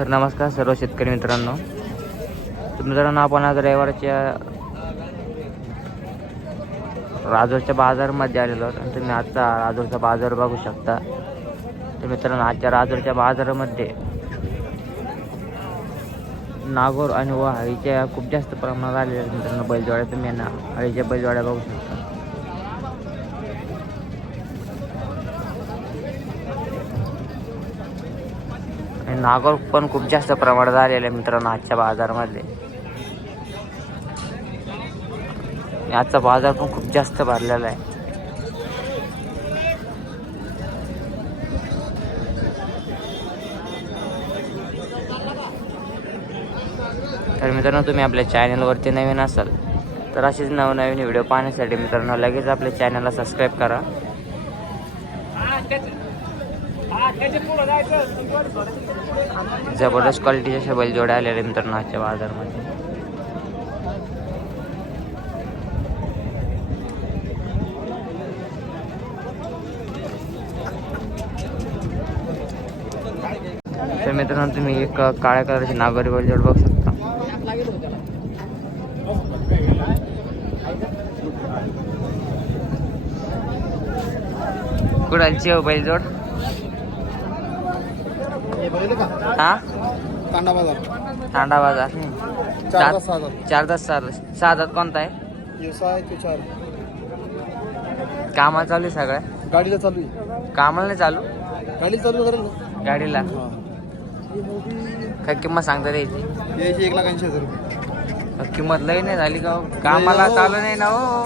तर नमस्कार सर्व शेतकरी मित्रांनो. तर मित्रांनो, आपण आज रविवारच्या राजूरच्या बाजारामध्ये आलेलो आहोत आणि तुम्ही आजचा राजूरचा बाजार बघू शकता. तर मित्रांनो, आजच्या राजूरच्या बाजारामध्ये नागोर आणि हळीच्या खूप जास्त प्रमाणात आलेल्या आहेत. मित्रांनो, बैलजोड्या तुम्ही यांना हळीच्या बैलजोड्या बघू शकता. नागोर पण खूप जास्त प्रमाणात आलेले आहे मित्रांनो आजच्या बाजारामध्ये. आजचा बाजार पण खूप जास्त भरलेला आहे. तर मित्रांनो, तुम्ही आपल्या चॅनलवरती नवीन असाल तर असेच नवनवीन व्हिडिओ पाहण्यासाठी मित्रांनो लगेच आपल्या चॅनलला सबस्क्राईब करा. जबरदस्त क्वालिटीच्या बैलजोड्या आलेल्या मित्रांनो आजच्या बाजारामध्ये. तर मित्रांनो, तुम्ही एक काळ्या कलरची नागोरी बैलजोड बघू शकता. कुडालची हो बैलजोड? हा, तांडा बाजार. तांडा बाजार. 4-10 कोणता आहे? व्यवसाय ते 4 कामाला चालू आहे सगळ्या? गाडीला चालू आहे. कामाला नाही चालू? गाडीला चालू करेल ना. गाडीला काय किंमत सांगता यायची? यायची 1,80,000 रुपये. किंमत लई नाही झाली का? कामाला चालू नाही ना हो.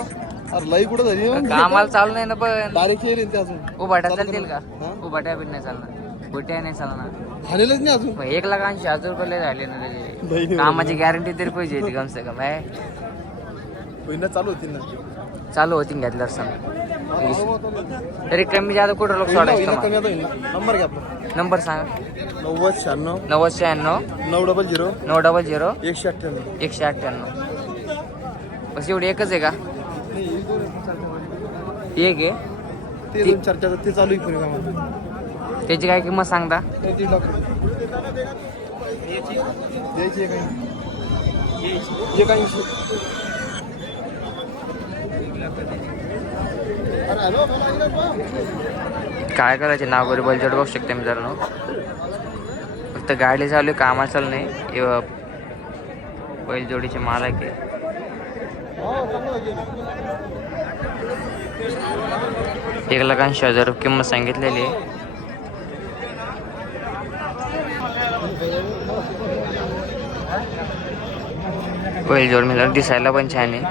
अरे लई कुठं झाली? कामाला चालू नाही ना. पण डायरेक्ट येईल ते अजून. उभाट्या चालतील का? उभाट्या पण नाही चालणार, गोट्या नाही चालणार. झालेलंच नाही अजून. 1,80,000 रुपये लय झाले ना त्याचे. कामाची गॅरंटी तरी पाहिजे ती कम से कम आहे. पहिलं चालू होती ना. चालू होती घेतल्यावर समजा तरी कमी जादा कुठं लोक सोडायचं. नंबर घ्या आपला. नंबर सांगा. 9096 9096 900 900 198. 198. बस एवढी एकच आहे का? एक आहे ते 2 चर्चा ते चालू आहे पुणे. त्याची काय किंमत सांगता? 33 लाख द्यायची. 1,80. काय करायचे नागोरी बैलजोड बघू शकते मित्रांनो. फक्त गाडी चालू आहे, कामा चालू नाही. बैलजोडीचे मालक आहे. एक 1,80,000 किंमत सांगितलेली आहे. बैलजोड मित्रांनो दिसायला पण छान आहे.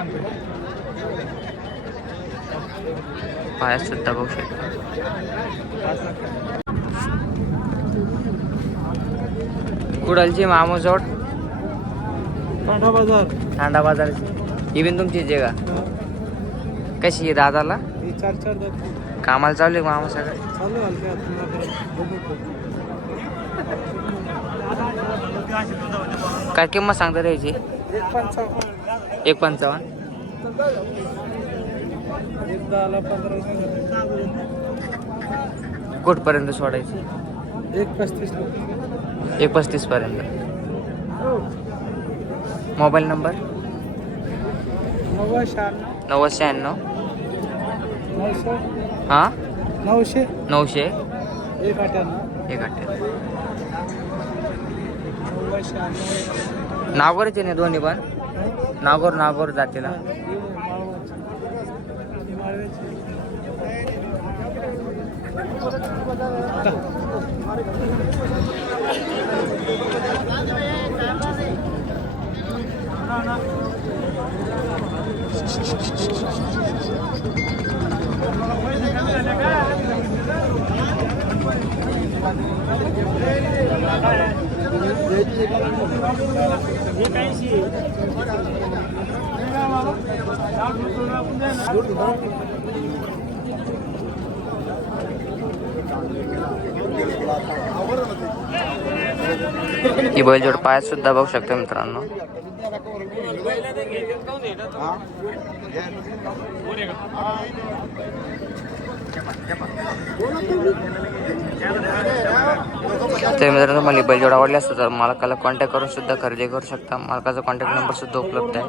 पायात सुद्धा बघू शकता. कुडालची मामूजोड तांडा बाजार. तांडा बाजारची ही बिन तुमची जे का? कशी आहे दादाला? 4 कामाला चालू आहे मामा सगळं? चालू काय किंमत सांगता द्यायची? 1,55. कुठपर्यंत सोडायची? 1,35 पर्यंत. Mobile number? 9096 हां 900 198. नागोरचे नाही दोन्ही पण? नागोर जातीला. ही बैलजोड पायात सुद्धा बघू शकतो मित्रांनो. तर मित्रांनो तुम्हाला बैलजोड आवडले असतं तर मालकाला कॉन्टॅक्ट करून सुद्धा खरेदी करू शकता. मालकाचा कॉन्टॅक्ट नंबर सुद्धा उपलब्ध आहे.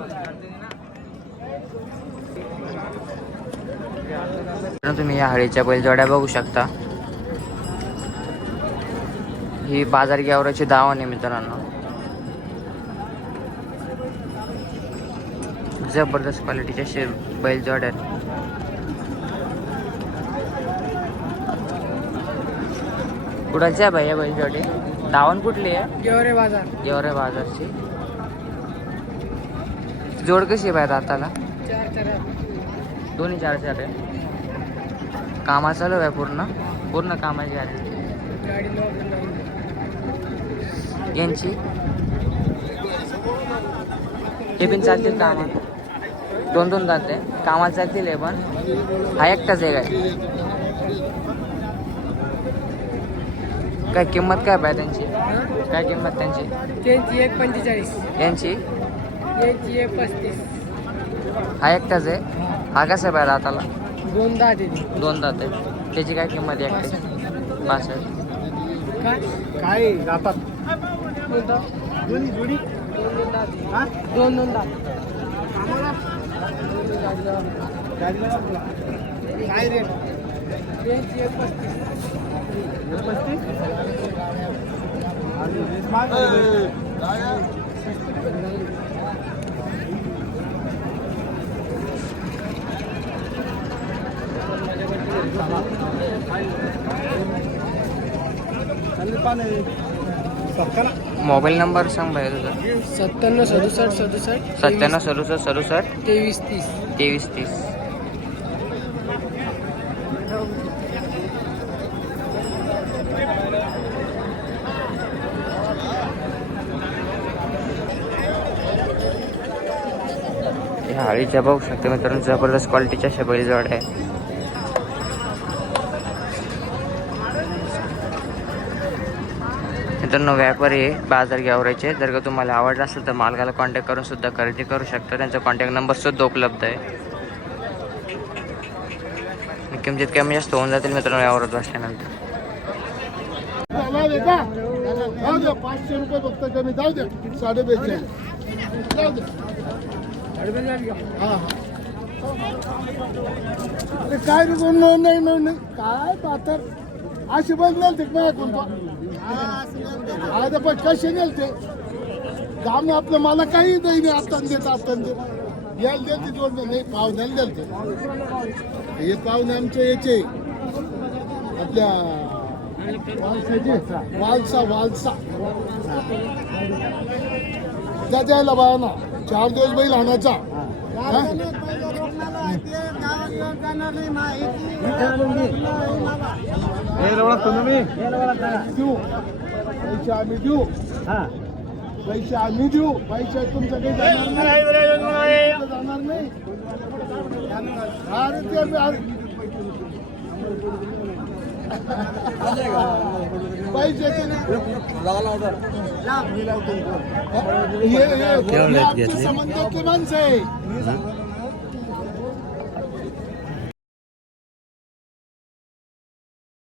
तुम्ही या हळीच्या बैलजोड्या बघू शकता. ही बाजार गॅवराची दावण आहे मित्रांनो. जबरदस्त क्वालिटीच्या बैलजोड्या आहेत. कुणाची आहे भैया बैलजोडी? दावण कुठली आहे? गेवरे बाजार. गेवरे बाजारची. जोड कशी आहे बाहेर आताला? 4 दोन्ही 4 आहे. कामा चालू आहे पूर्ण कामाची आहे. यांची हे पण चालतील कामा 2 जाते कामाला चालतील. हे पण हा एकटाच आहे काय किंमत काय पाहिजे त्यांची? काय किंमत त्यांची? 1.45. यांची 1.35. हा एकटाच आहे. हा कसा पाहिजे आताला? 2 दात. 2 दात आहे. त्याची काय किंमत आहे? एकटे 65. काय जातात दोन्ही जोडी 2 दात. काय रेट? 1.35. मोबाईल नंबर सांग भाई तुझा. 97 67 67 97 67 67 23 30. 23 30. या हाळीच्या बघू शकते मित्रांनो जबरदस्त क्वालिटीच्या अशा बैलजोड्या आहे. मित्रांनो व्यापारी बाजार गॅवराचे. जर का तुम्हाला आवडला असेल तर मालकाला कॉन्टॅक्ट करून सुद्धा खरेदी करू शकता. त्यांचा कॉन्टॅक्ट नंबर सुद्धा उपलब्ध आहे. किमतीत कमी जास्त होऊन जातील मित्रांनो यावरच बसल्यानंतर. 500 रुपये फक्त कमी जाऊ दे. 42.5 जाऊ दे. काय रे कोण नाही काय पातर अशी बदलेल ते काय कोणतो आता पण कसे नेलते काम आपलं मला काही नाही आता देत यायला देते 2 नाही पाहुण्याला देते. हे पाहुणे आमचे याचे आपल्या वालसा द्यायला बाया 4 दिवस बैल आणायचा. पैसे आम्ही देऊ. पैसे तुमचं काही जाणार नाही. पैसे संबंधातली माणसं आहे.